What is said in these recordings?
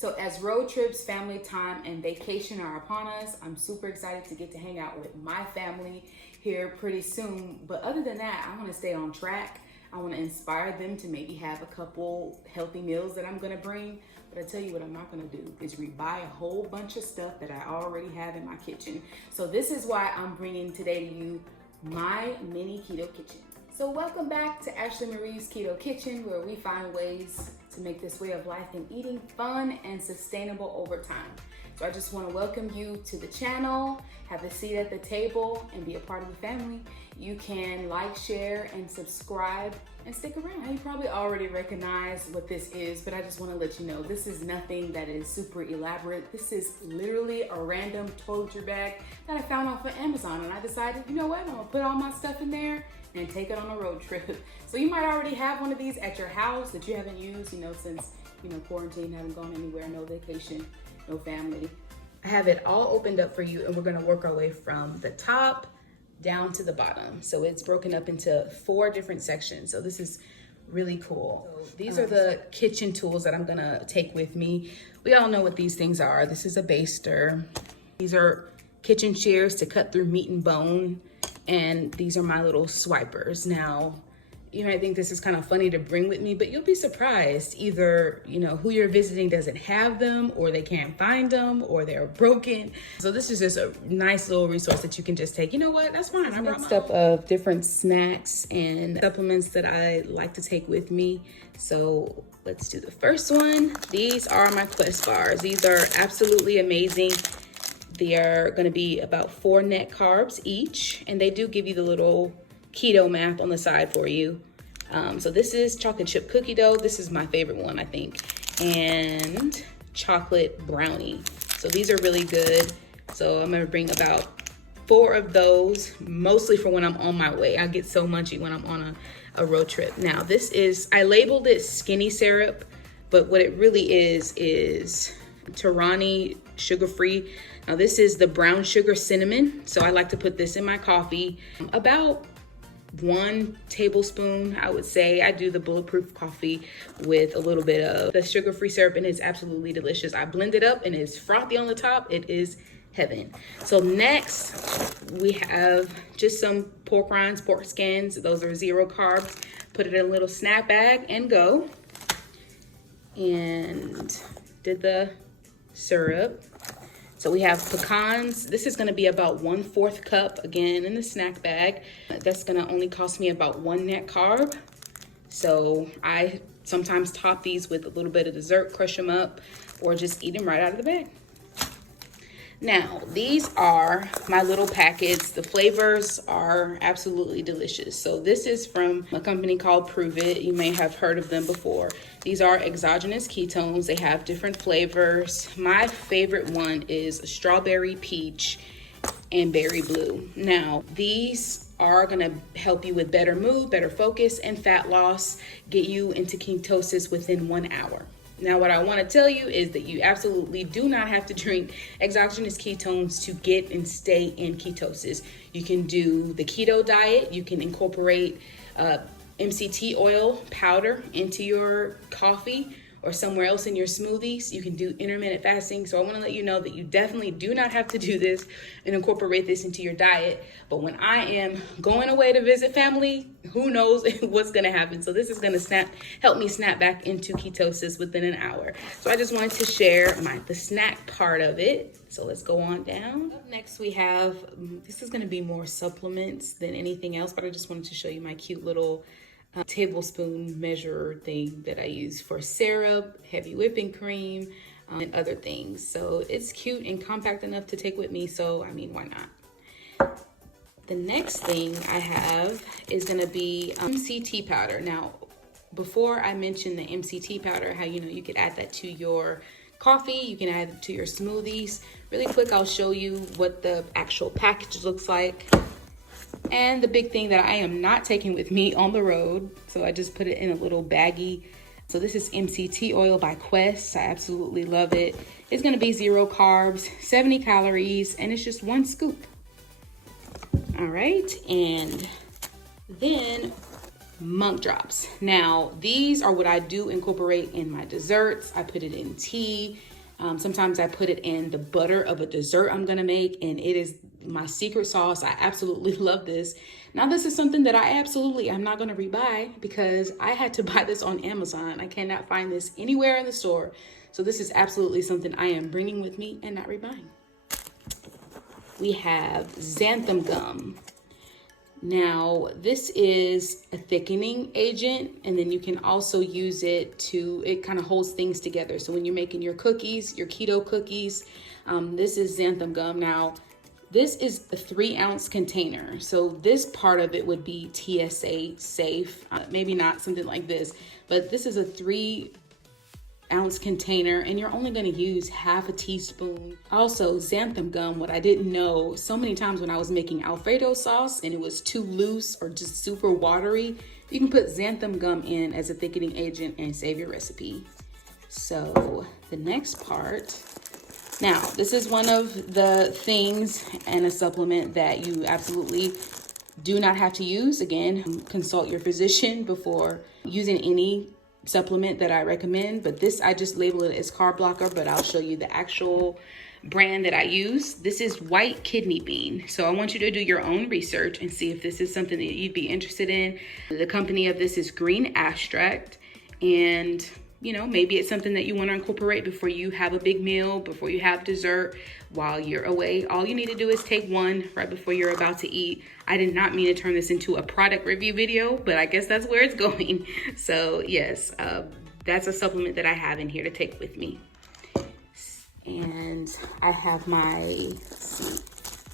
So as road trips, family time, and vacation are upon us, I'm super excited to get to hang out with my family here pretty soon. But other than that, I want to stay on track. I want to inspire them to maybe have a couple healthy meals that I'm going to bring. But I tell you what I'm not going to do is rebuy a whole bunch of stuff that I already have in my kitchen. So this is why I'm bringing today to you my mini keto kitchen. So welcome back to Ashley Marie's Keto Kitchen, where we find ways to make this way of life and eating fun and sustainable over time. So I just want to welcome you to the channel, have a seat at the table, and be a part of the family. You can like, share, and subscribe, and stick around. You probably already recognize what this is, but I just want to let you know this is nothing that is super elaborate. This is literally a random toiletry bag that I found off of Amazon, and I decided, you know what, I'm gonna put all my stuff in there and take it on a road trip. So you might already have one of these at your house that you haven't used, since, quarantine, haven't gone anywhere, no vacation, no family. I have it all opened up for you, and we're gonna work our way from the top down to the bottom. So it's broken up into 4 different sections. So this is really cool. So these are the kitchen tools that I'm gonna take with me. We all know what these things are. This is a baster. These are kitchen shears to cut through meat and bone. And these are my little swipers. Now, you might think this is kind of funny to bring with me, but you'll be surprised. Either, who you're visiting doesn't have them, or they can't find them, or they're broken. So this is just a nice little resource that you can just take. You know what, that's fine. I brought stuff of different snacks and supplements that I like to take with me. So let's do the first one. These are my Quest bars. These are absolutely amazing. They are gonna be about 4 net carbs each, and they do give you the little keto math on the side for you. So this is chocolate chip cookie dough. This is my favorite one, I think, and chocolate brownie. So these are really good. So I'm gonna bring about 4 of those, mostly for when I'm on my way. I get so munchy when I'm on a road trip. Now this is, I labeled it skinny syrup, but what it really is Tirani sugar-free. Now this is the brown sugar cinnamon. So I like to put this in my coffee. About 1 tablespoon, I would say. I do the bulletproof coffee with a little bit of the sugar-free syrup, and it's absolutely delicious. I blend it up and it's frothy on the top. It is heaven. So next we have just some pork rinds, pork skins. Those are 0 carbs. Put it in a little snack bag and go. And did the syrup. So we have pecans. This is gonna be about 1/4 cup, again, in the snack bag. That's gonna only cost me about 1 net carb. So I sometimes top these with a little bit of dessert, crush them up, or just eat them right out of the bag. Now, these are my little packets. The flavors are absolutely delicious. So this is from a company called Prove It. You may have heard of them before. These are exogenous ketones. They have different flavors. My favorite one is strawberry peach and berry blue. Now, these are gonna help you with better mood, better focus, and fat loss, get you into ketosis within 1 hour. Now, what I want to tell you is that you absolutely do not have to drink exogenous ketones to get and stay in ketosis. You can do the keto diet. You can incorporate MCT oil powder into your coffee or somewhere else in your smoothies. You can do intermittent fasting. So I want to let you know that you definitely do not have to do this and incorporate this into your diet. But when I am going away to visit family, who knows what's going to happen. So this is going to help me snap back into ketosis within an hour. So I just wanted to share the snack part of it. So let's go on down. Up next we have, this is going to be more supplements than anything else, but I just wanted to show you my cute little tablespoon measure thing that I use for syrup, heavy whipping cream, and other things. So it's cute and compact enough to take with me. So, why not? The next thing I have is gonna be MCT powder. Now, before I mentioned the MCT powder, how you could add that to your coffee, you can add it to your smoothies. Really quick, I'll show you what the actual package looks like. And the big thing that I am not taking with me on the road, so I just put it in a little baggie. So this is MCT oil by Quest. I absolutely love it. It's gonna be 0 carbs, 70 calories, and it's just 1 scoop. All right, and then monk drops. Now, these are what I do incorporate in my desserts. I put it in tea. Sometimes I put it in the butter of a dessert I'm gonna make, and it is my secret sauce. I absolutely love this. Now, this is something that I'm not gonna rebuy because I had to buy this on Amazon. I cannot find this anywhere in the store. So this is absolutely something I am bringing with me and not rebuying. We have xanthan gum. Now, this is a thickening agent, and then you can also use it it kind of holds things together. So when you're making your cookies, your keto cookies, this is xanthan gum. Now, this is a 3-ounce container. So this part of it would be TSA safe, maybe not something like this, but this is a 3-ounce container, and you're only going to use half a teaspoon. Also, xanthan gum, what I didn't know, so many times when I was making Alfredo sauce and it was too loose or just super watery, you can put xanthan gum in as a thickening agent and save your recipe. So the next part, now this is one of the things and a supplement that you absolutely do not have to use. Again, consult your physician before using any supplement that I recommend, but this, I just label it as carb blocker, but I'll show you the actual brand that I use. This is white kidney bean. So I want you to do your own research and see if this is something that you'd be interested in. The company of this is Green Abstract, and you know, maybe it's something that you want to incorporate before you have a big meal, before you have dessert while you're away. All you need to do is take one right before you're about to eat. I did not mean to turn this into a product review video, but I guess that's where it's going. So yes, that's a supplement that I have in here to take with me. And I have my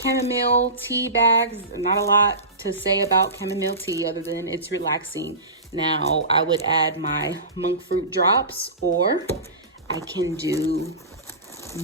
chamomile tea bags. Not a lot to say about chamomile tea other than it's relaxing. Now, I would add my monk fruit drops, or I can do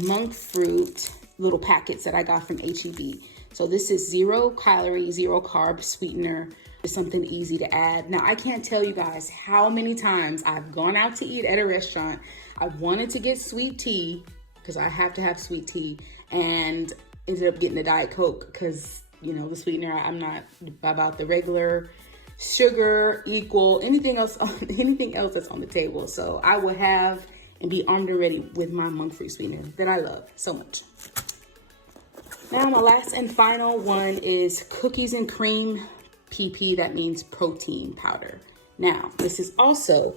monk fruit little packets that I got from HEB. So this is 0 calorie, 0 carb sweetener. It's something easy to add. Now, I can't tell you guys how many times I've gone out to eat at a restaurant. I wanted to get sweet tea because I have to have sweet tea, and ended up getting a Diet Coke because, you know, the sweetener, I'm not about the regular sugar, equal, anything else that's on the table. So I will have and be armed and ready with my monk fruit sweetener that I love so much. Now, my last and final one is cookies and cream PP. That means protein powder. Now, this is also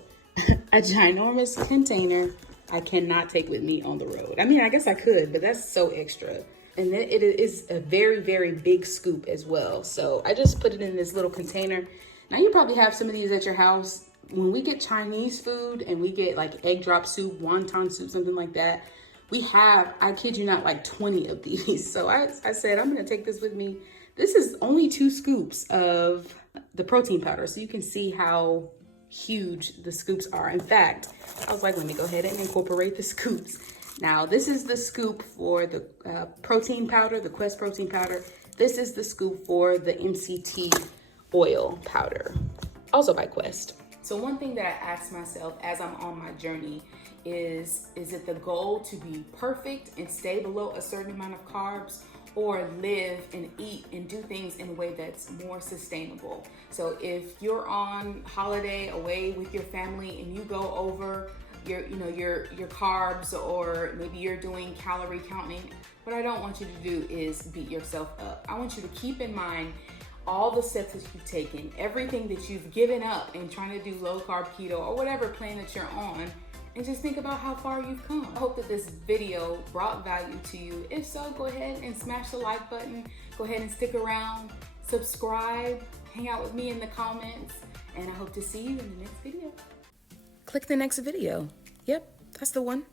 a ginormous container I cannot take with me on the road. I mean, I guess I could, but that's so extra. And then it is a very, very big scoop as well. So I just put it in this little container. Now, you probably have some of these at your house. When we get Chinese food and we get like egg drop soup, wonton soup, something like that, we have, I kid you not, like 20 of these. So I said, I'm going to take this with me. This is only 2 scoops of the protein powder. So you can see how huge the scoops are. In fact, I was like, let me go ahead and incorporate the scoops. Now, this is the scoop for the protein powder, the Quest protein powder. This is the scoop for the MCT oil powder, also by Quest. So one thing that I ask myself as I'm on my journey is it the goal to be perfect and stay below a certain amount of carbs, or live and eat and do things in a way that's more sustainable? So if you're on holiday away with your family and you go over your carbs, or maybe you're doing calorie counting, what I don't want you to do is beat yourself up. I want you to keep in mind all the steps that you've taken, everything that you've given up in trying to do low carb keto or whatever plan that you're on, and just think about how far you've come. I hope that this video brought value to you. If so, go ahead and smash the like button. Go ahead and stick around, subscribe, hang out with me in the comments, and I hope to see you in the next video. Click the next video. Yep, that's the one.